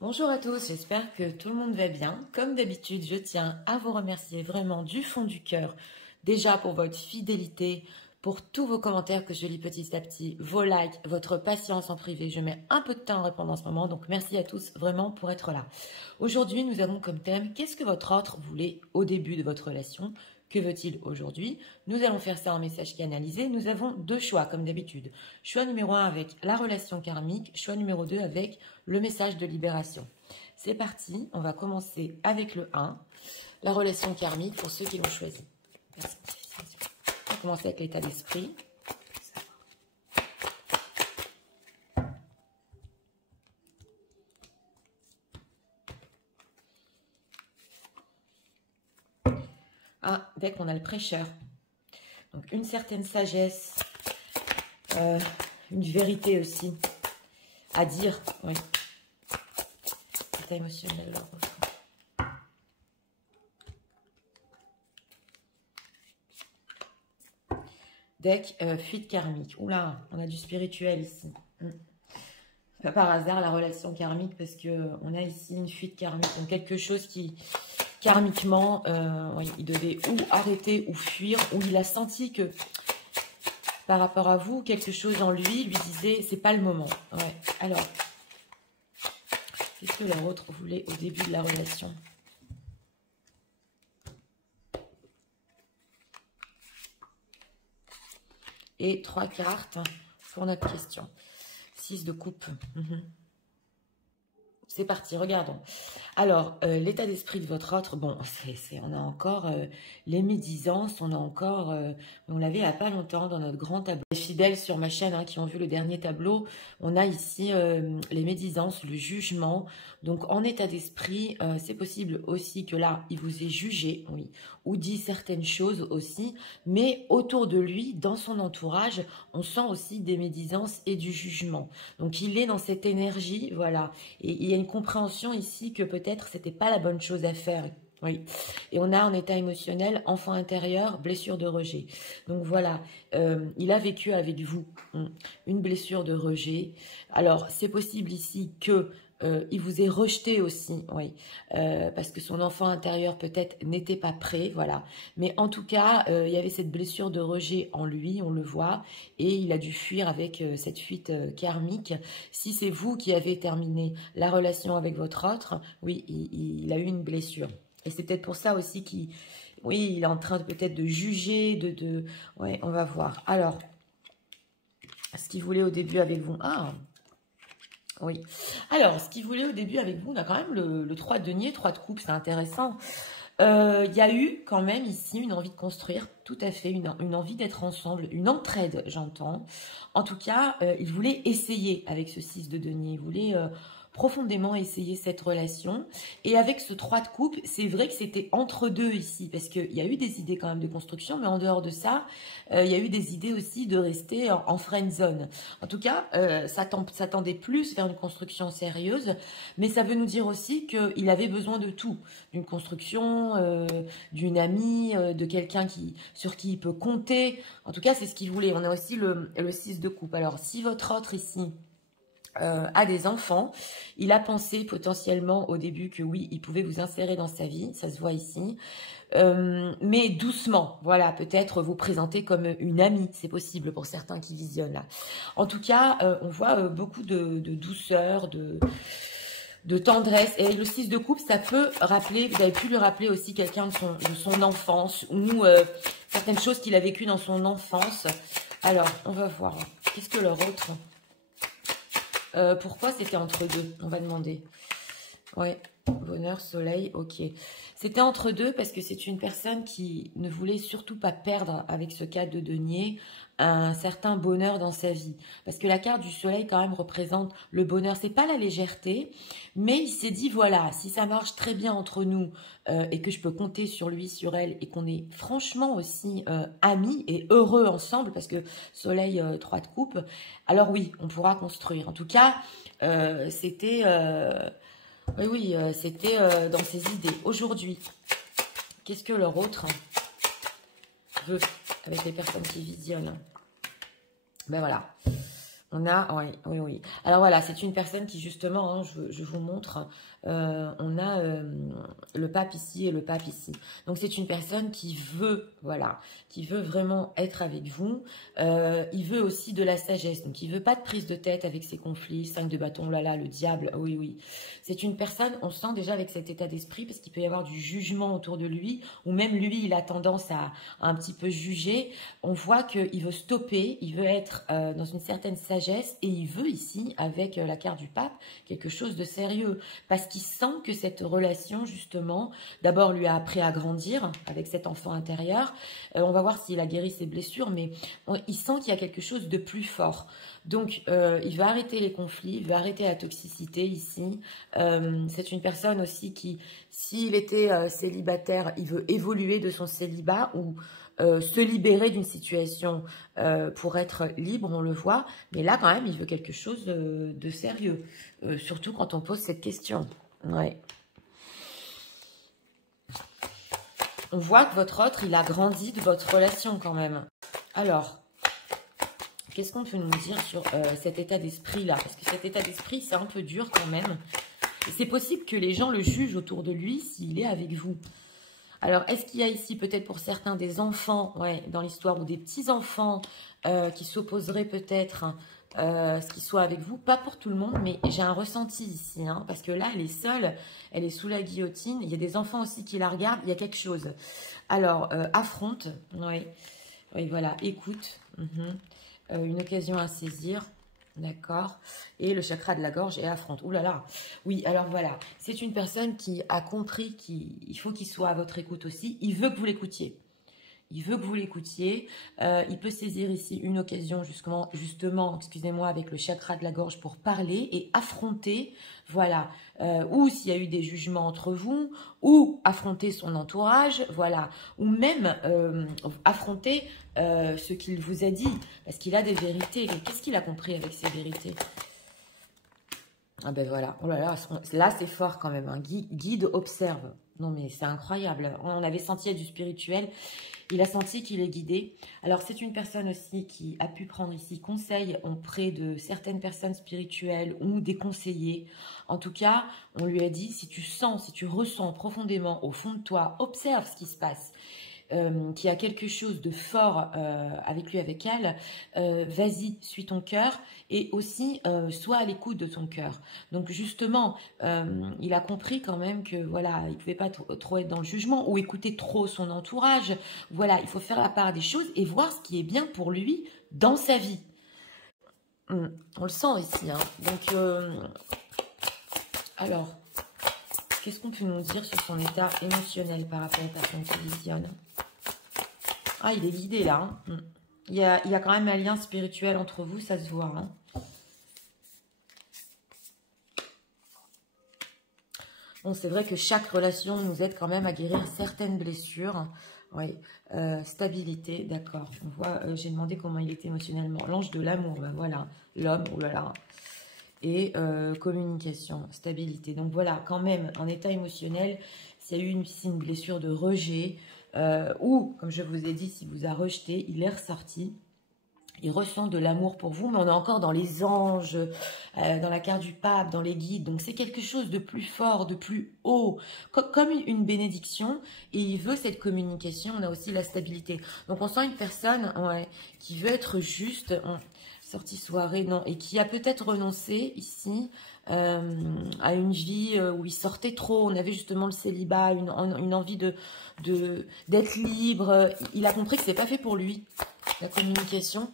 Bonjour à tous, j'espère que tout le monde va bien. Comme d'habitude, je tiens à vous remercier vraiment du fond du cœur, déjà pour votre fidélité, pour tous vos commentaires que je lis petit à petit, vos likes, votre patience en privé. Je mets un peu de temps à répondre en ce moment, donc merci à tous vraiment pour être là. Aujourd'hui, nous avons comme thème, qu'est-ce que votre autre voulait au début de votre relation ? Que veut-il aujourd'hui? Nous allons faire ça en message canalisé. Nous avons deux choix, comme d'habitude. Choix numéro 1 avec la relation karmique. Choix numéro 2 avec le message de libération. C'est parti. On va commencer avec le 1. La relation karmique pour ceux qui l'ont choisi. Merci. On va commencer avec l'état d'esprit. Ah, dès qu'on a le prêcheur. Donc, une certaine sagesse, une vérité aussi à dire. Oui. État émotionnel. Deck, fuite karmique. Oula, on a du spirituel ici. Pas par hasard la relation karmique parce qu'on a ici une fuite karmique. Donc, quelque chose qui... karmiquement, oui, il devait ou arrêter ou fuir, ou il a senti que par rapport à vous, quelque chose en lui disait c'est pas le moment. Ouais. Alors, qu'est-ce que l'autre voulait au début de la relation? Et 3 cartes pour notre question. 6 de coupe. C'est parti, regardons. Alors, l'état d'esprit de votre autre, bon, on a encore les médisances, on a encore, on l'avait il n'y a pas longtemps dans notre grand tableau. Les fidèles sur ma chaîne hein, qui ont vu le dernier tableau, on a ici les médisances, le jugement. Donc, en état d'esprit, c'est possible aussi que là, il vous ait jugé, oui, ou dit certaines choses aussi, mais autour de lui, dans son entourage, on sent aussi des médisances et du jugement. Donc, il est dans cette énergie, voilà, et il y a une compréhension ici que peut-être c'était pas la bonne chose à faire. Oui. Et on a en état émotionnel, enfant intérieur, blessure de rejet. Donc voilà, il a vécu avec vous une blessure de rejet. Alors c'est possible ici que il vous ait rejeté aussi, oui, parce que son enfant intérieur peut-être n'était pas prêt, voilà. Mais en tout cas, il y avait cette blessure de rejet en lui, on le voit, et il a dû fuir avec cette fuite karmique. Si c'est vous qui avez terminé la relation avec votre autre, oui, il a eu une blessure. Et c'est peut-être pour ça aussi qu'il, oui, il est en train peut-être de juger, ouais, on va voir. Alors, ce qu'il voulait au début avec vous, ah. Oui. Alors, ce qu'il voulait au début avec vous, on a quand même le 3 de denier, 3 de coupe, c'est intéressant. Il y a eu quand même ici une envie de construire, tout à fait, une envie d'être ensemble, une entraide, j'entends. En tout cas, il voulait essayer avec ce 6 de denier, il voulait profondément essayer cette relation. Et avec ce 3 de coupe, c'est vrai que c'était entre deux ici, parce qu'il y a eu des idées quand même de construction, mais en dehors de ça, il y a eu des idées aussi de rester en friend zone. En tout cas, ça tendait plus vers une construction sérieuse, mais ça veut nous dire aussi qu'il avait besoin de tout, d'une construction, d'une amie, de quelqu'un sur qui il peut compter. En tout cas, c'est ce qu'il voulait. On a aussi le 6 de coupe. Alors, si votre autre ici a des enfants, il a pensé potentiellement au début que oui, il pouvait vous insérer dans sa vie, ça se voit ici, mais doucement, voilà, peut-être vous présenter comme une amie, c'est possible pour certains qui visionnent là. En tout cas, on voit beaucoup de douceur, de tendresse, et le 6 de coupe, ça peut rappeler, vous avez pu lui rappeler aussi quelqu'un de son enfance, ou certaines choses qu'il a vécues dans son enfance. Alors, on va voir, qu'est-ce que leur autre... pourquoi c'était entre deux? On va demander. Ouais, bonheur, soleil, ok. C'était entre deux parce que c'est une personne qui ne voulait surtout pas perdre avec ce 4 de denier un certain bonheur dans sa vie. Parce que la carte du soleil quand même représente le bonheur. C'est pas la légèreté, mais il s'est dit voilà, si ça marche très bien entre nous et que je peux compter sur lui, sur elle et qu'on est franchement aussi amis et heureux ensemble parce que soleil 3 de coupe, alors oui, on pourra construire. En tout cas, c'était... oui, c'était dans ses idées. Aujourd'hui, qu'est-ce que leur autre veut avec les personnes qui visionnent? Ben voilà. On a, oui, oui, oui. Alors voilà, c'est une personne qui justement, hein, je vous montre, on a le pape ici et le pape ici. Donc c'est une personne qui veut, voilà, qui veut vraiment être avec vous. Il veut aussi de la sagesse, donc il veut pas de prise de tête avec ses conflits. 5 de bâton, oh là là, le diable, oui, oui. C'est une personne, on sent déjà avec cet état d'esprit, parce qu'il peut y avoir du jugement autour de lui, ou même lui, il a tendance à un petit peu juger. On voit qu'il veut stopper, il veut être dans une certaine sagesse, et il veut ici, avec la carte du pape, quelque chose de sérieux, parce qu'il sent que cette relation, justement, d'abord lui a appris à grandir avec cet enfant intérieur. On va voir s'il a guéri ses blessures, mais il sent qu'il y a quelque chose de plus fort. Donc, il veut arrêter les conflits, il veut arrêter la toxicité ici. C'est une personne aussi qui, s'il était célibataire, il veut évoluer de son célibat ou se libérer d'une situation pour être libre, on le voit. Mais là, quand même, il veut quelque chose de sérieux. Surtout quand on pose cette question. Ouais. On voit que votre autre, il a grandi de votre relation quand même. Alors, qu'est-ce qu'on peut nous dire sur cet état d'esprit-là? Parce que cet état d'esprit, c'est un peu dur quand même. C'est possible que les gens le jugent autour de lui s'il est avec vous. Alors, est-ce qu'il y a ici peut-être pour certains des enfants, ouais, dans l'histoire, ou des petits-enfants qui s'opposeraient peut-être à ce qu'ils soient avec vous? Pas pour tout le monde, mais j'ai un ressenti ici, hein, parce que là, elle est seule, elle est sous la guillotine. Il y a des enfants aussi qui la regardent, il y a quelque chose. Alors, affronte, oui, oui, voilà, écoute, une occasion à saisir. D'accord. Et le chakra de la gorge et affronte. Ouh là là. Oui, alors voilà. C'est une personne qui a compris qu'il faut qu'il soit à votre écoute aussi. Il veut que vous l'écoutiez. Il veut que vous l'écoutiez. Il peut saisir ici une occasion justement, excusez-moi, avec le chakra de la gorge pour parler et affronter, voilà, ou s'il y a eu des jugements entre vous, ou affronter son entourage, voilà, ou même affronter ce qu'il vous a dit, parce qu'il a des vérités. Qu'est-ce qu'il a compris avec ces vérités? Ah ben voilà, oh là là, là c'est fort quand même, hein. Guide, observe. Non mais c'est incroyable, on avait senti du spirituel, il a senti qu'il est guidé. Alors c'est une personne aussi qui a pu prendre ici conseil auprès de certaines personnes spirituelles ou des conseillers. En tout cas, on lui a dit, si tu sens, si tu ressens profondément au fond de toi, observe ce qui se passe. Qui a quelque chose de fort avec lui, avec elle, vas-y, suis ton cœur et aussi sois à l'écoute de ton cœur. Donc justement, il a compris quand même que voilà, il ne pouvait pas trop être dans le jugement ou écouter trop son entourage. Voilà, il faut faire la part des choses et voir ce qui est bien pour lui dans sa vie. On le sent ici, hein. Donc, alors, qu'est-ce qu'on peut nous dire sur son état émotionnel par rapport aux personnes qui visionnent? Ah, il est guidé là. Hein. Il y a quand même un lien spirituel entre vous, ça se voit. Hein. Bon, c'est vrai que chaque relation nous aide quand même à guérir certaines blessures. Oui, stabilité, d'accord. On voit, j'ai demandé comment il était émotionnellement. L'ange de l'amour, ben voilà. L'homme, oh là là. Et communication, stabilité. Donc voilà, quand même, en état émotionnel, s'il y a eu une blessure de rejet, ou, comme je vous ai dit, s'il vous a rejeté, il est ressorti. Il ressent de l'amour pour vous, mais on est encore dans les anges, dans la carte du pape, dans les guides. Donc c'est quelque chose de plus fort, de plus haut, comme une bénédiction. Et il veut cette communication. On a aussi la stabilité. Donc on sent une personne qui veut être juste, sortie soirée, non, et qui a peut-être renoncé ici à une vie où il sortait trop. On avait justement le célibat, une envie d'être libre. Il a compris que c'est pas fait pour lui, la communication.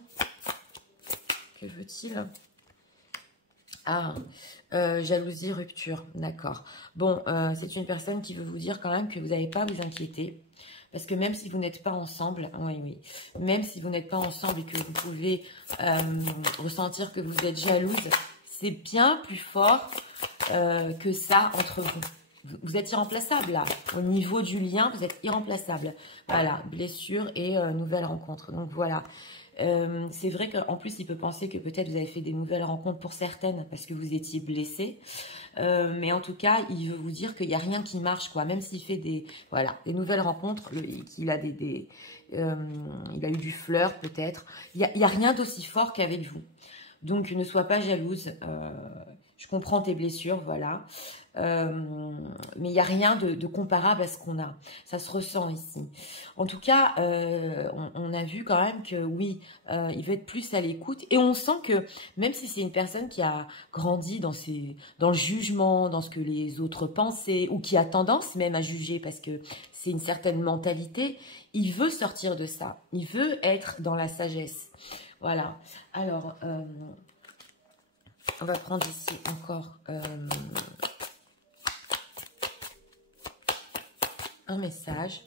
Que veut-il? Ah, jalousie, rupture, d'accord. Bon, c'est une personne qui veut vous dire quand même que vous n'avez pas à vous inquiéter. Parce que même si vous n'êtes pas ensemble, oui, même si vous n'êtes pas ensemble et que vous pouvez ressentir que vous êtes jalouse, c'est bien plus fort que ça entre vous. Vous êtes irremplaçable là. Au niveau du lien, vous êtes irremplaçable. Voilà, blessure et nouvelle rencontre. Donc voilà. C'est vrai qu'en plus, il peut penser que peut-être vous avez fait des nouvelles rencontres pour certaines parce que vous étiez blessé. Mais en tout cas, il veut vous dire qu'il n'y a rien qui marche, quoi. Même s'il fait des nouvelles rencontres, qu'il a il a eu du flirt peut-être. Il y a rien d'aussi fort qu'avec vous. Donc, ne sois pas jalouse. Je comprends tes blessures, voilà. Mais il n'y a rien de comparable à ce qu'on a. Ça se ressent ici. En tout cas, on a vu quand même que oui, il veut être plus à l'écoute. Et on sent que même si c'est une personne qui a grandi dans le jugement, dans ce que les autres pensaient, ou qui a tendance même à juger parce que c'est une certaine mentalité, il veut sortir de ça. Il veut être dans la sagesse. Voilà. Alors, on va prendre ici encore un message.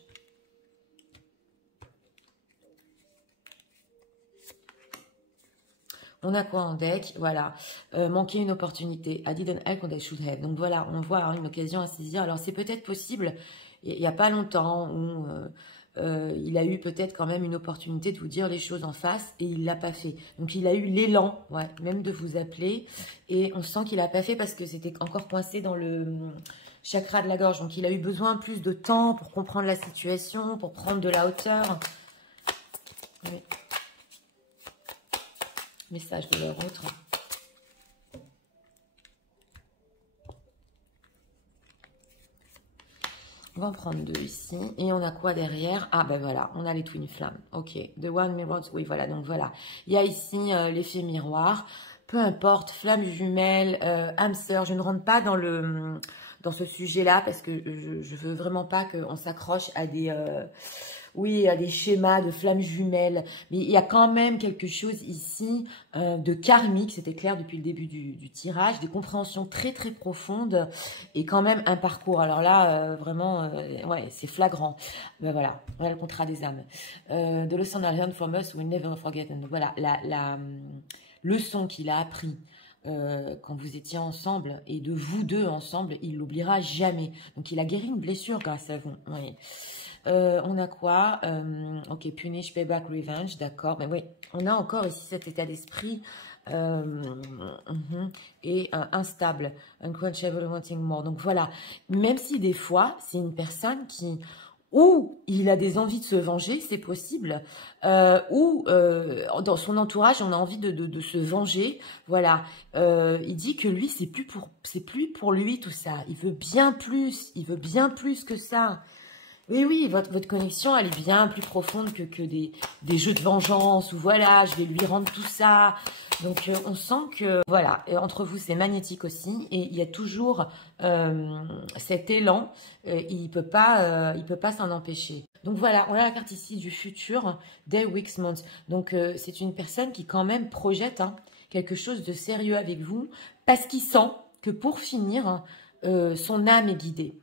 On a quoi en deck? Voilà. Manquer une opportunité. I didn't act when I should have. Donc voilà, on voit une occasion à saisir. Alors c'est peut-être possible, il n'y a pas longtemps, où il a eu peut-être quand même une opportunité de vous dire les choses en face et il ne l'a pas fait. Donc il a eu l'élan, ouais, même de vous appeler. Et on sent qu'il n'a pas fait parce que c'était encore coincé dans le chakra de la gorge. Donc il a eu besoin plus de temps pour comprendre la situation, pour prendre de la hauteur. Oui. Message de leur autre. On va en prendre deux ici. Et on a quoi derrière? Ah ben voilà, on a les Twin Flammes. Ok, The One Mirrors. Oui, voilà, donc voilà. Il y a ici l'effet miroir. Peu importe, flamme jumelle, âme sœur. Je ne rentre pas dans ce sujet-là parce que je veux vraiment pas qu'on s'accroche à des... oui, à des schémas de flammes jumelles. Mais il y a quand même quelque chose ici de karmique, c'était clair depuis le début du tirage, des compréhensions très très profondes et quand même un parcours. Alors là, vraiment, ouais, c'est flagrant. Ben voilà le contrat des âmes. The lesson I learned from us, we never forget. And voilà, la leçon qu'il a appris quand vous étiez ensemble et de vous deux ensemble, il l'oubliera jamais. Donc il a guéri une blessure grâce à vous. Oui. On a quoi? Ok, punish, payback, revenge, d'accord. Mais oui, on a encore ici cet état d'esprit et instable, unquenchable, wanting more. Donc voilà, même si des fois, c'est une personne qui... ou il a des envies de se venger, c'est possible, ou dans son entourage, on a envie de se venger. Voilà, il dit que lui, c'est plus pour lui tout ça. Il veut bien plus que ça. Oui, oui, votre connexion, elle est bien plus profonde que des jeux de vengeance, ou voilà, je vais lui rendre tout ça. Donc, on sent que, voilà, et entre vous, c'est magnétique aussi, et il y a toujours cet élan, il peut pas s'en empêcher. Donc, voilà, on a la carte ici du futur, Day, Weeks, Months. Donc, c'est une personne qui, quand même, projette quelque chose de sérieux avec vous, parce qu'il sent que, pour finir, son âme est guidée.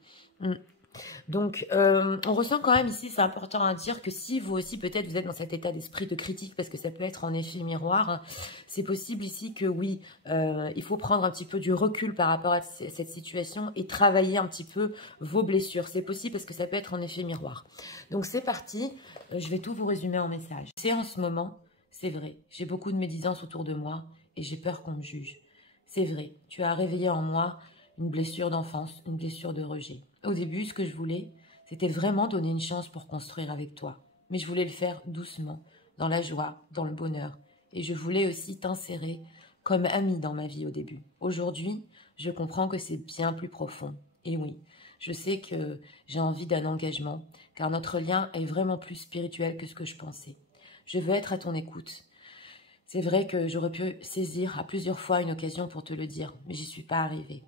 Donc, on ressent quand même ici, c'est important à dire que si vous aussi, peut-être, vous êtes dans cet état d'esprit de critique, parce que ça peut être en effet miroir, c'est possible ici que oui, il faut prendre un petit peu du recul par rapport à cette situation et travailler un petit peu vos blessures. C'est possible parce que ça peut être en effet miroir. Donc, c'est parti. Je vais tout vous résumer en message. C'est en ce moment, c'est vrai, j'ai beaucoup de médisance autour de moi et j'ai peur qu'on me juge. C'est vrai, tu as réveillé en moi une blessure d'enfance, une blessure de rejet. Au début, ce que je voulais, c'était vraiment donner une chance pour construire avec toi. Mais je voulais le faire doucement, dans la joie, dans le bonheur. Et je voulais aussi t'insérer comme ami dans ma vie au début. Aujourd'hui, je comprends que c'est bien plus profond. Et oui, je sais que j'ai envie d'un engagement, car notre lien est vraiment plus spirituel que ce que je pensais. Je veux être à ton écoute. C'est vrai que j'aurais pu saisir à plusieurs fois une occasion pour te le dire, mais j'y suis pas arrivée.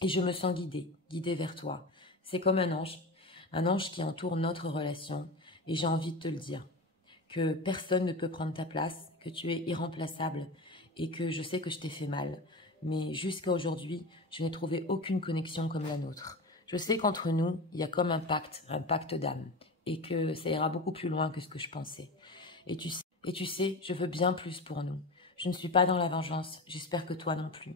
Et je me sens guidée vers toi. C'est comme un ange qui entoure notre relation. Et j'ai envie de te le dire, que personne ne peut prendre ta place, que tu es irremplaçable et que je sais que je t'ai fait mal. Mais jusqu'à aujourd'hui, je n'ai trouvé aucune connexion comme la nôtre. Je sais qu'entre nous, il y a comme un pacte d'âme et que ça ira beaucoup plus loin que ce que je pensais. Et tu sais, je veux bien plus pour nous. Je ne suis pas dans la vengeance, j'espère que toi non plus.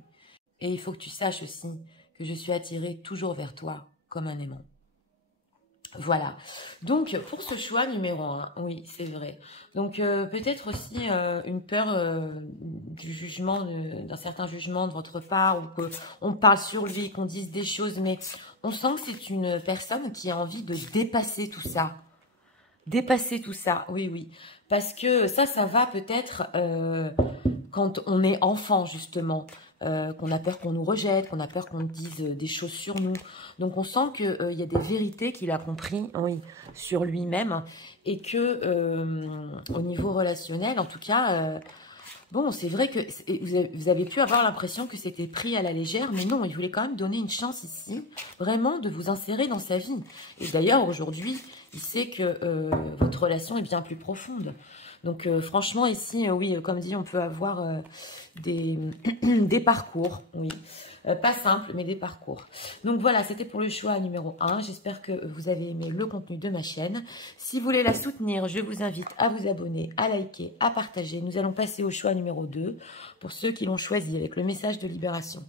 Et il faut que tu saches aussi que je suis attirée toujours vers toi comme un aimant. Voilà. Donc, pour ce choix numéro 1, oui, c'est vrai. Donc, peut-être aussi une peur du jugement, d'un certain jugement de votre part, ou qu'on parle sur lui, qu'on dise des choses, mais on sent que c'est une personne qui a envie de dépasser tout ça. Dépasser tout ça, oui, oui. Parce que ça va peut-être... quand on est enfant, justement, qu'on a peur qu'on nous rejette, qu'on a peur qu'on dise des choses sur nous. Donc, on sent qu'il y a des vérités qu'il a compris, oui, sur lui-même, et que au niveau relationnel, en tout cas, bon, c'est vrai que vous avez pu avoir l'impression que c'était pris à la légère, mais non, il voulait quand même donner une chance ici, vraiment de vous insérer dans sa vie. Et d'ailleurs, aujourd'hui, il sait que votre relation est bien plus profonde. Donc, franchement, ici, oui, comme dit, on peut avoir des parcours, oui. Pas simple, mais des parcours. Donc voilà, c'était pour le choix numéro 1. J'espère que vous avez aimé le contenu de ma chaîne. Si vous voulez la soutenir, je vous invite à vous abonner, à liker, à partager. Nous allons passer au choix numéro 2 pour ceux qui l'ont choisi avec le message de libération.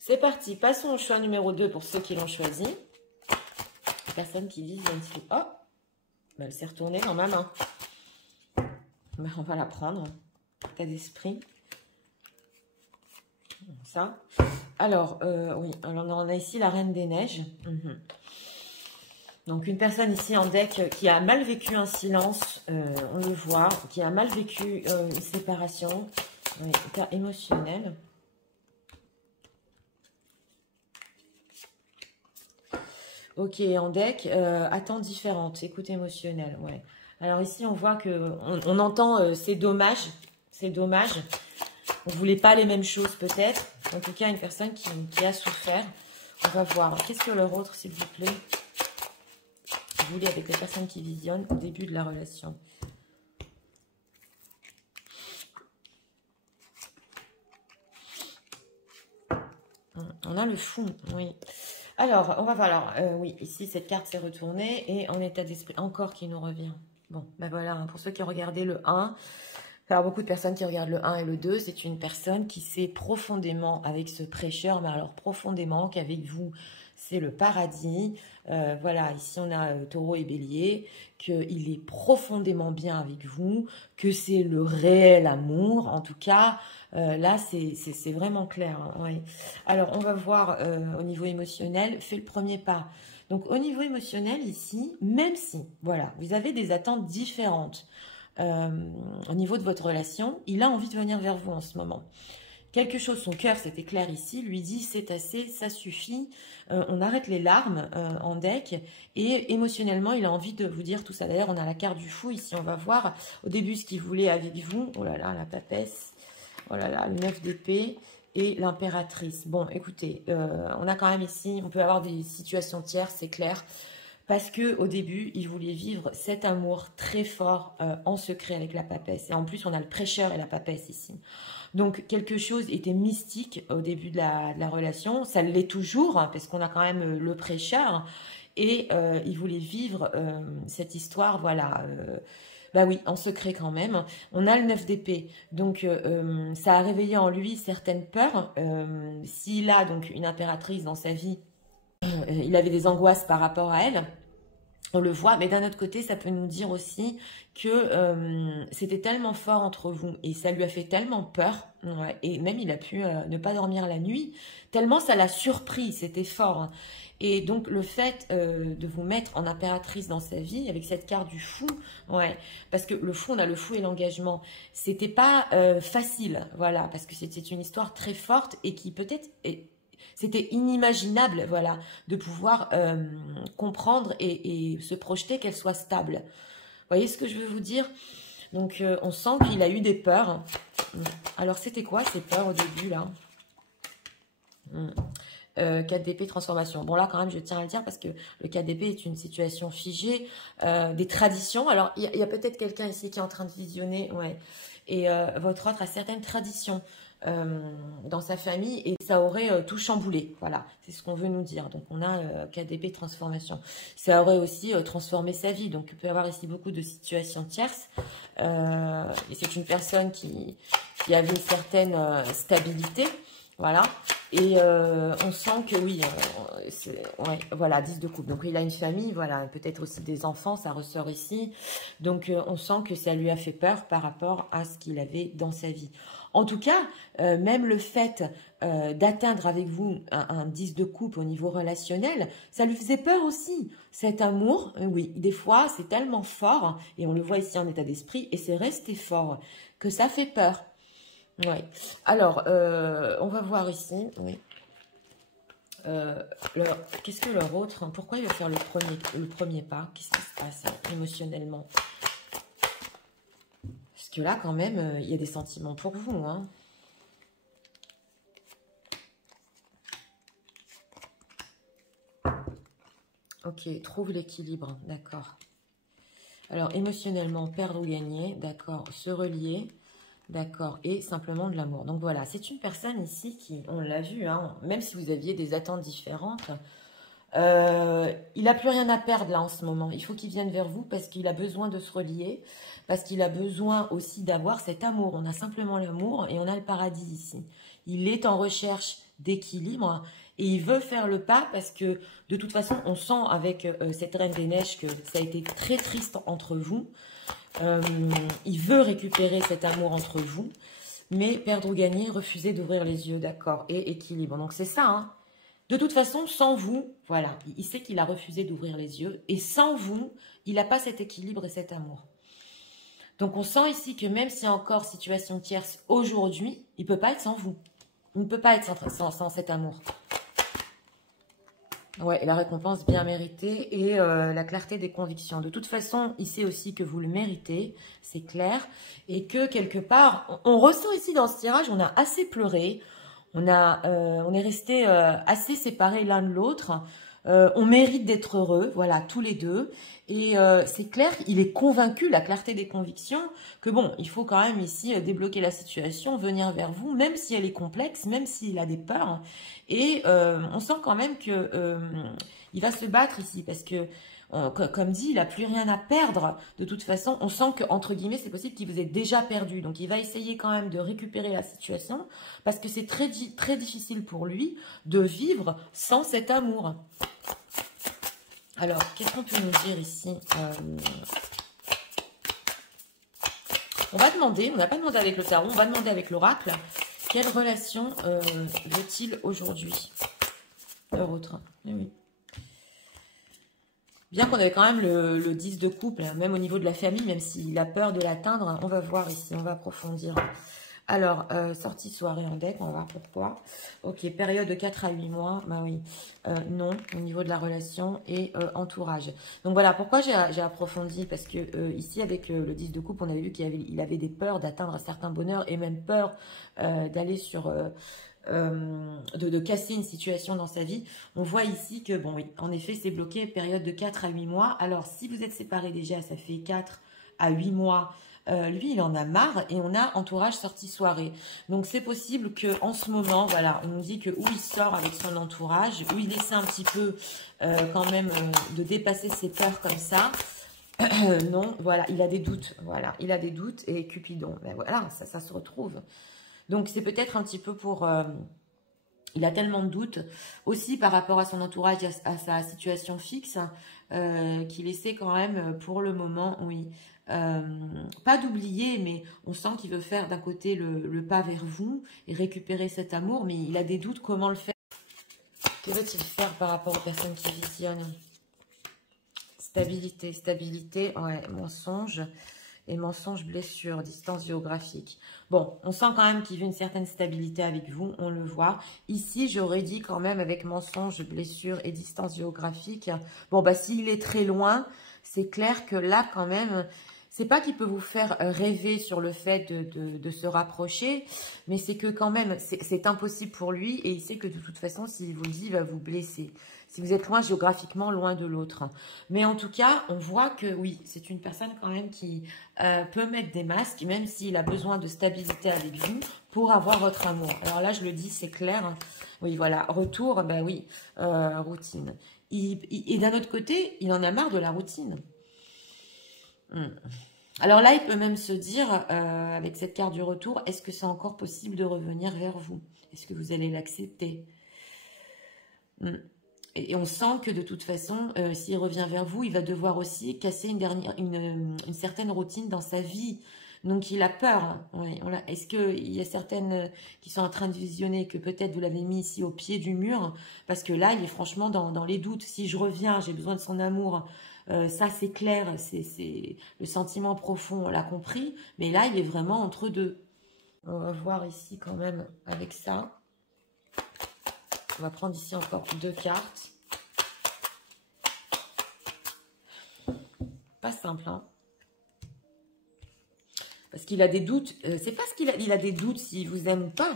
C'est parti, passons au choix numéro 2 pour ceux qui l'ont choisi. Les personnes qui disent, oh, elle s'est retournée dans ma main. Ben, on va la prendre. État d'esprit. Ça. Alors, oui, alors on a ici la Reine des Neiges. Donc, une personne ici en deck qui a mal vécu un silence, on le voit, qui a mal vécu une séparation, oui, état émotionnel. Ok, en deck, attentes différentes, écoute émotionnelle, ouais. Alors ici, on voit que on entend c'est dommage, c'est dommage. On ne voulait pas les mêmes choses peut-être. En tout cas, une personne qui a souffert. On va voir. Qu'est-ce que leur autre, s'il vous plaît, vous voulez avec les personnes qui visionnent au début de la relation. On a le fou, oui. Alors, on va voir. Alors, oui, ici, cette carte s'est retournée et en état d'esprit encore qui nous revient. Bon, ben voilà, pour ceux qui ont regardé le 1, alors beaucoup de personnes qui regardent le 1 et le 2, c'est une personne qui sait profondément avec ce prêcheur, mais alors profondément qu'avec vous, c'est le paradis. Voilà, ici on a Taureau et Bélier, qu'il est profondément bien avec vous, que c'est le réel amour. En tout cas, là, c'est vraiment clair. Hein, ouais. Alors, on va voir au niveau émotionnel, fait le premier pas. Donc, au niveau émotionnel, ici, même si, voilà, vous avez des attentes différentes au niveau de votre relation, il a envie de venir vers vous en ce moment. Quelque chose, son cœur, c'était clair ici, lui dit c'est assez, ça suffit, on arrête les larmes en deck et émotionnellement, il a envie de vous dire tout ça. D'ailleurs, on a la carte du fou ici, on va voir au début ce qu'il voulait avec vous. Oh là là, la papesse, oh là là, le 9 d'épée et l'impératrice. Bon, écoutez, on a quand même ici, on peut avoir des situations tierces, c'est clair. Parce que au début, il voulait vivre cet amour très fort en secret avec la papesse. Et en plus, on a le prêcheur et la papesse ici. Donc, quelque chose était mystique au début de la relation. Ça l'est toujours, hein, parce qu'on a quand même le prêcheur. Et il voulait vivre cette histoire, voilà, bah oui, en secret quand même. On a le 9 d'épée. Donc, ça a réveillé en lui certaines peurs. S'il a donc une impératrice dans sa vie, il avait des angoisses par rapport à elle. On le voit, mais d'un autre côté, ça peut nous dire aussi que c'était tellement fort entre vous et ça lui a fait tellement peur, ouais, et même il a pu ne pas dormir la nuit, tellement ça l'a surpris, c'était fort. Hein. Et donc le fait de vous mettre en impératrice dans sa vie avec cette carte du fou, ouais, parce que le fou, on a le fou et l'engagement, c'était pas facile, voilà, parce que c'était une histoire très forte et qui peut-être... C'était inimaginable, voilà, de pouvoir comprendre et se projeter qu'elle soit stable. Vous voyez ce que je veux vous dire? Donc, on sent qu'il a eu des peurs. Alors, c'était quoi ces peurs au début, là 4 d'épée, transformation. Bon, là, quand même, je tiens à le dire parce que le 4 d'épée est une situation figée, des traditions. Alors, il y a peut-être quelqu'un ici qui est en train de visionner, ouais, et votre autre a certaines traditions. Dans sa famille et ça aurait tout chamboulé, voilà, c'est ce qu'on veut nous dire. Donc on a 4 d'épée, transformation, ça aurait aussi transformé sa vie. Donc il peut y avoir ici beaucoup de situations tierces et c'est une personne qui avait une certaine stabilité, Voilà. Et on sent que oui, ouais, voilà, 10 de coupe. Donc il a une famille, voilà, peut-être aussi des enfants, ça ressort ici. Donc on sent que ça lui a fait peur par rapport à ce qu'il avait dans sa vie. En tout cas, même le fait d'atteindre avec vous un 10 de coupe au niveau relationnel, ça lui faisait peur aussi. Cet amour, oui, des fois c'est tellement fort, et on le voit ici en état d'esprit, et c'est resté fort, que ça fait peur. Oui. Alors, on va voir ici. Oui. Qu'est-ce que leur autre, hein, pourquoi il va faire le premier pas? Qu'est-ce qui se passe émotionnellement? Parce que là, quand même, il y a des sentiments pour vous. Hein. Ok, trouve l'équilibre. D'accord. Alors, émotionnellement, perdre ou gagner. D'accord. Se relier. D'accord, et simplement de l'amour. Donc voilà, c'est une personne ici qui, on l'a vu, hein, même si vous aviez des attentes différentes, il n'a plus rien à perdre là en ce moment. Il faut qu'il vienne vers vous parce qu'il a besoin de se relier, parce qu'il a besoin aussi d'avoir cet amour. On a simplement l'amour et on a le paradis ici. Il est en recherche d'équilibre et il veut faire le pas parce que de toute façon, on sent avec cette Reine des Neiges que ça a été très triste entre vous. Il veut récupérer cet amour entre vous, mais perdre ou gagner, refuser d'ouvrir les yeux, d'accord, et équilibre. Donc c'est ça, hein. De toute façon, sans vous, voilà, il sait qu'il a refusé d'ouvrir les yeux, et sans vous, il n'a pas cet équilibre et cet amour. Donc on sent ici que même s'il y a encore situation tierce aujourd'hui, il ne peut pas être sans vous. Il ne peut pas être sans cet amour. Ouais, la récompense bien méritée et la clarté des convictions. De toute façon, il sait aussi que vous le méritez, c'est clair. Et que quelque part, on ressent ici dans ce tirage, on a assez pleuré. On est resté assez séparés l'un de l'autre. On mérite d'être heureux, voilà, tous les deux. Et c'est clair, il est convaincu, la clarté des convictions, que bon, il faut quand même ici débloquer la situation, venir vers vous, même si elle est complexe, même s'il a des peurs. Et on sent quand même que il va se battre ici, parce que, comme dit, il n'a plus rien à perdre. De toute façon, on sent que, entre guillemets, c'est possible qu'il vous ait déjà perdu. Donc, il va essayer quand même de récupérer la situation, parce que c'est très, très difficile pour lui de vivre sans cet amour. Alors, qu'est-ce qu'on peut nous dire ici? On va demander, on n'a pas demandé avec le tarot, on va demander avec l'oracle, quelle relation veut-il aujourd'hui? Leur autre, oui. Bien qu'on avait quand même le 10 de couple, même au niveau de la famille, même s'il a peur de l'atteindre, on va voir ici, on va approfondir. Alors, sortie soirée en deck, on va voir pourquoi. Ok, période de 4 à 8 mois, bah oui, non, au niveau de la relation et entourage. Donc voilà, pourquoi j'ai approfondi, parce que ici, avec le 10 de coupe, on avait vu qu'il avait des peurs d'atteindre un certain bonheur et même peur d'aller sur... de casser une situation dans sa vie. On voit ici que, bon oui, en effet, c'est bloqué, période de 4 à 8 mois. Alors, si vous êtes séparés déjà, ça fait 4 à 8 mois, lui, il en a marre et on a entourage sortie soirée. Donc, c'est possible que en ce moment, voilà, on nous dit que où il sort avec son entourage, où il essaie un petit peu quand même de dépasser ses peurs comme ça. Non, voilà, il a des doutes. Voilà, il a des doutes et Cupidon. Ben voilà, ça se retrouve. Donc, c'est peut-être un petit peu pour... il a tellement de doutes, aussi par rapport à son entourage, à sa situation fixe, qu'il essaie quand même, pour le moment, oui, pas d'oublier, mais on sent qu'il veut faire d'un côté le pas vers vous et récupérer cet amour, mais il a des doutes comment le faire. Que veut-il faire par rapport aux personnes qui visionnent? Stabilité, stabilité, ouais, mensonge. Et mensonge, blessure, distance géographique. Bon, on sent quand même qu'il veut une certaine stabilité avec vous, on le voit. Ici, j'aurais dit quand même avec mensonge, blessure et distance géographique. Bon, bah s'il est très loin, c'est clair que là, quand même, c'est pas qu'il peut vous faire rêver sur le fait de se rapprocher, mais c'est que quand même, c'est impossible pour lui et il sait que de toute façon, s'il vous le dit, il va vous blesser. Si vous êtes loin géographiquement, loin de l'autre. Mais en tout cas, on voit que oui, c'est une personne quand même qui peut mettre des masques, même s'il a besoin de stabilité avec vous pour avoir votre amour. Alors là, je le dis, c'est clair. Oui, voilà, retour, ben oui, routine. Et d'un autre côté, il en a marre de la routine. Alors là, il peut même se dire, avec cette carte du retour, est-ce que c'est encore possible de revenir vers vous? Est-ce que vous allez l'accepter? Et on sent que de toute façon, s'il revient vers vous, il va devoir aussi casser une certaine routine dans sa vie. Donc il a peur. Hein. Oui, est-ce qu'il y a certaines qui sont en train de visionner que peut-être vous l'avez mis ici au pied du mur? Parce que là, il est franchement dans les doutes. Si je reviens, j'ai besoin de son amour. Ça, c'est clair. C'est le sentiment profond, on l'a compris. Mais là, il est vraiment entre deux. On va voir ici quand même avec ça. On va prendre ici encore 2 cartes. Pas simple, hein. Parce qu'il a des doutes. C'est pas ce qu'il a des doutes s'il vous aime ou pas.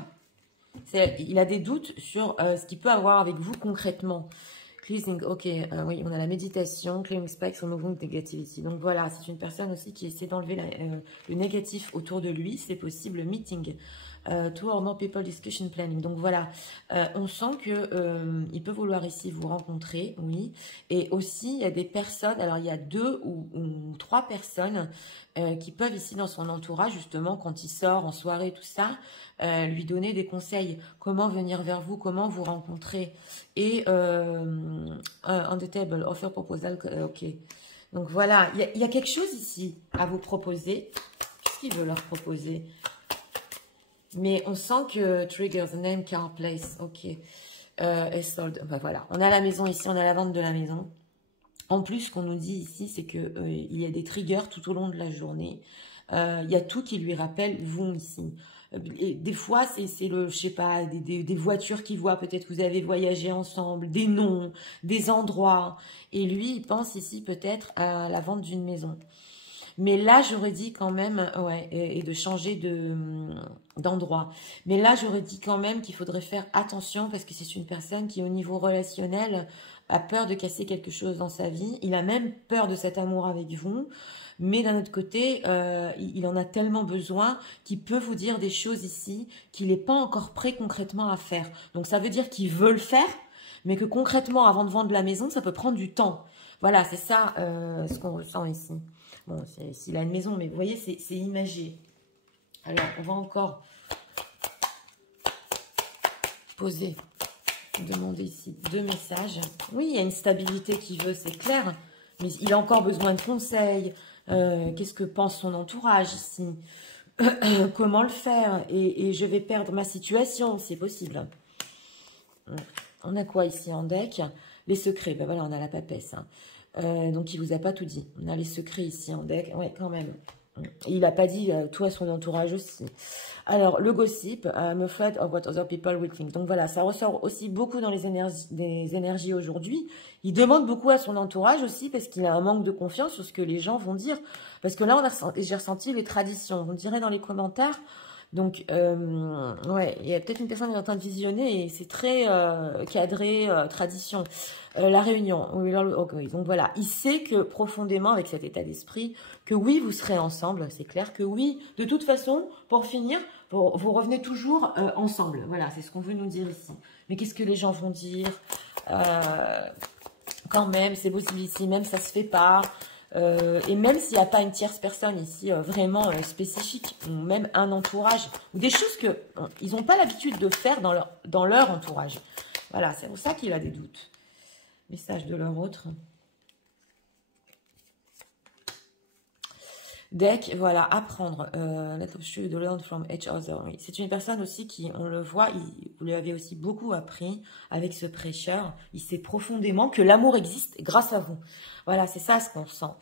Il a des doutes sur ce qu'il peut avoir avec vous concrètement. Cleansing, ok, oui, on a la méditation, clearing spikes, removing negativity. Donc voilà, c'est une personne aussi qui essaie d'enlever le négatif autour de lui. C'est possible, meeting. Two or more people discussion planning. Donc voilà, on sent que il peut vouloir ici vous rencontrer, oui. Et aussi, il y a des personnes, alors il y a 2 ou 3 personnes qui peuvent ici dans son entourage, justement, quand il sort en soirée, tout ça, lui donner des conseils. Comment venir vers vous, comment vous rencontrer. Et on the table, offer proposal, ok. Donc voilà, il y a quelque chose ici à vous proposer. Qu'est-ce qu'il veut leur proposer? Mais on sent que triggers, name, car, place, ok. Sold, ben voilà. On a la maison ici, on a la vente de la maison. En plus, ce qu'on nous dit ici, c'est que il y a des triggers tout au long de la journée. Il y a tout qui lui rappelle vous ici. Et des fois, c'est le, je sais pas, des voitures qu'il voit. Peut-être que vous avez voyagé ensemble, des noms, des endroits. Et lui, il pense ici peut-être à la vente d'une maison. Mais là, j'aurais dit quand même, ouais, et de changer d'endroit. Mais là, j'aurais dit quand même qu'il faudrait faire attention parce que c'est une personne qui, au niveau relationnel, a peur de casser quelque chose dans sa vie. Il a même peur de cet amour avec vous. Mais d'un autre côté, il en a tellement besoin qu'il peut vous dire des choses ici qu'il n'est pas encore prêt concrètement à faire. Donc, ça veut dire qu'il veut le faire, mais que concrètement, avant de vendre la maison, ça peut prendre du temps. Voilà, c'est ça ce qu'on ressent ici. Bon, s'il a une maison, mais vous voyez, c'est imagé. Alors, on va encore poser, demander ici 2 messages. Oui, il y a une stabilité qu'il veut, c'est clair. Mais il a encore besoin de conseils. Qu'est-ce que pense son entourage ici? Comment le faire? Et je vais perdre ma situation, c'est possible. On a quoi ici en deck? Les secrets. Ben voilà, on a la papesse. Hein. Donc, il vous a pas tout dit. On a les secrets ici en deck. Ouais, quand même. Et il n'a pas dit tout à son entourage aussi. Alors, le gossip, I'm afraid of what other people will think. Donc voilà, ça ressort aussi beaucoup dans les énergies aujourd'hui. Il demande beaucoup à son entourage aussi parce qu'il a un manque de confiance sur ce que les gens vont dire. Parce que là, j'ai ressenti les traditions. Vous me direz dans les commentaires. Donc, ouais, il y a peut-être une personne qui est en train de visionner et c'est très cadré, tradition. La réunion, okay. Donc voilà, il sait que profondément, avec cet état d'esprit, que oui, vous serez ensemble, c'est clair que oui. De toute façon, pour finir, vous revenez toujours ensemble. Voilà, c'est ce qu'on veut nous dire ici. Mais qu'est-ce que les gens vont dire? Quand même, c'est possible ici, même ça se fait pas. Et même s'il n'y a pas une tierce personne ici vraiment spécifique, ou même un entourage, ou des choses qu'ils n'ont pas l'habitude de faire dans leur entourage. Voilà, c'est pour ça qu'il a des doutes. Message de leur autre. Deck, voilà, apprendre. Let us choose to learn from each other. Oui. C'est une personne aussi qui, on le voit, vous lui avez aussi beaucoup appris avec ce prêcheur. Il sait profondément que l'amour existe grâce à vous. Voilà, c'est ça ce qu'on sent.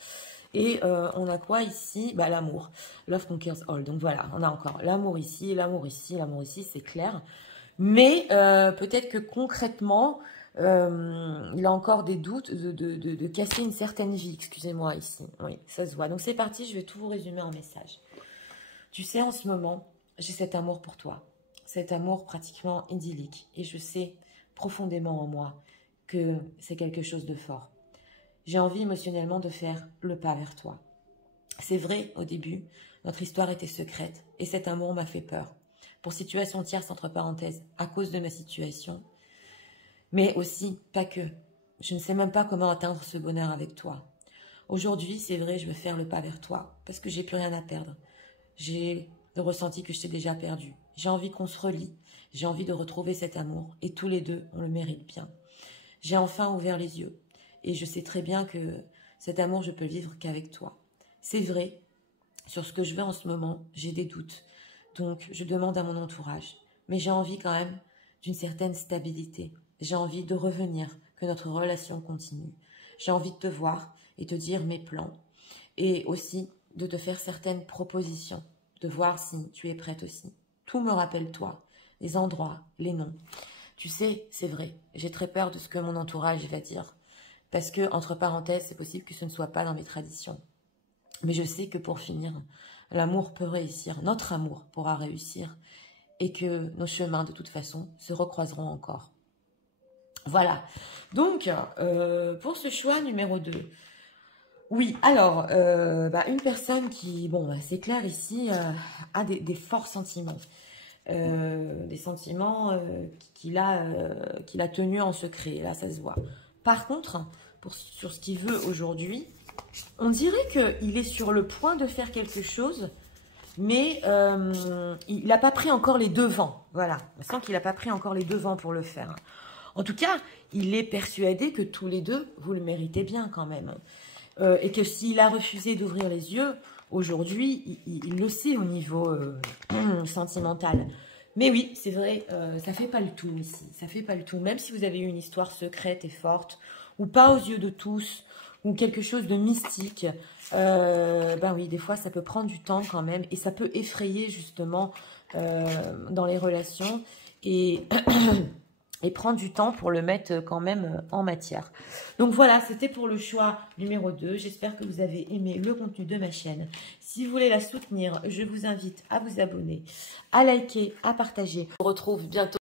Et on a quoi ici? Bah, l'amour. Love conquers all. Donc voilà, on a encore l'amour ici, l'amour ici, l'amour ici, c'est clair. Mais peut-être que concrètement, il a encore des doutes de casser une certaine vie. Excusez-moi ici. Oui, ça se voit. Donc c'est parti, je vais tout vous résumer en message. Tu sais, en ce moment, j'ai cet amour pour toi. Cet amour pratiquement idyllique. Et je sais profondément en moi que c'est quelque chose de fort. J'ai envie émotionnellement de faire le pas vers toi. C'est vrai, au début, notre histoire était secrète et cet amour m'a fait peur. Pour situation tierce, entre parenthèses, à cause de ma situation. Mais aussi, pas que. Je ne sais même pas comment atteindre ce bonheur avec toi. Aujourd'hui, c'est vrai, je veux faire le pas vers toi parce que j'ai plus rien à perdre. J'ai le ressenti que je t'ai déjà perdu. J'ai envie qu'on se relie. J'ai envie de retrouver cet amour et tous les deux, on le mérite bien. J'ai enfin ouvert les yeux et je sais très bien que cet amour, je peux le vivre qu'avec toi. C'est vrai, sur ce que je veux en ce moment, j'ai des doutes. Donc, je demande à mon entourage. Mais j'ai envie quand même d'une certaine stabilité. J'ai envie de revenir, que notre relation continue. J'ai envie de te voir et te dire mes plans. Et aussi de te faire certaines propositions, de voir si tu es prête aussi. Tout me rappelle toi, les endroits, les noms. Tu sais, c'est vrai, j'ai très peur de ce que mon entourage va dire. Parce que, entre parenthèses, c'est possible que ce ne soit pas dans mes traditions. Mais je sais que pour finir, l'amour peut réussir, notre amour pourra réussir. Et que nos chemins, de toute façon, se recroiseront encore. Voilà. Donc, pour ce choix numéro 2, oui, alors, une personne qui, bon, c'est clair ici, a des forts sentiments. Des sentiments qu'il a tenus en secret. Là, ça se voit. Par contre, sur ce qu'il veut aujourd'hui, on dirait qu'il est sur le point de faire quelque chose, mais il n'a pas pris encore les devants. Voilà, on sent qu'il n'a pas pris encore les devants pour le faire. En tout cas, il est persuadé que tous les deux, vous le méritez bien quand même. Et que s'il a refusé d'ouvrir les yeux, aujourd'hui, il le sait au niveau sentimental. Mais oui, c'est vrai, ça fait pas le tout ici. Ça fait pas le tout. Même si vous avez eu une histoire secrète et forte, ou pas aux yeux de tous, ou quelque chose de mystique, ben oui, des fois, ça peut prendre du temps quand même. Et ça peut effrayer justement dans les relations. Et... et prendre du temps pour le mettre quand même en matière. Donc voilà, c'était pour le choix numéro 2. J'espère que vous avez aimé le contenu de ma chaîne. Si vous voulez la soutenir, je vous invite à vous abonner, à liker, à partager. On se retrouve bientôt.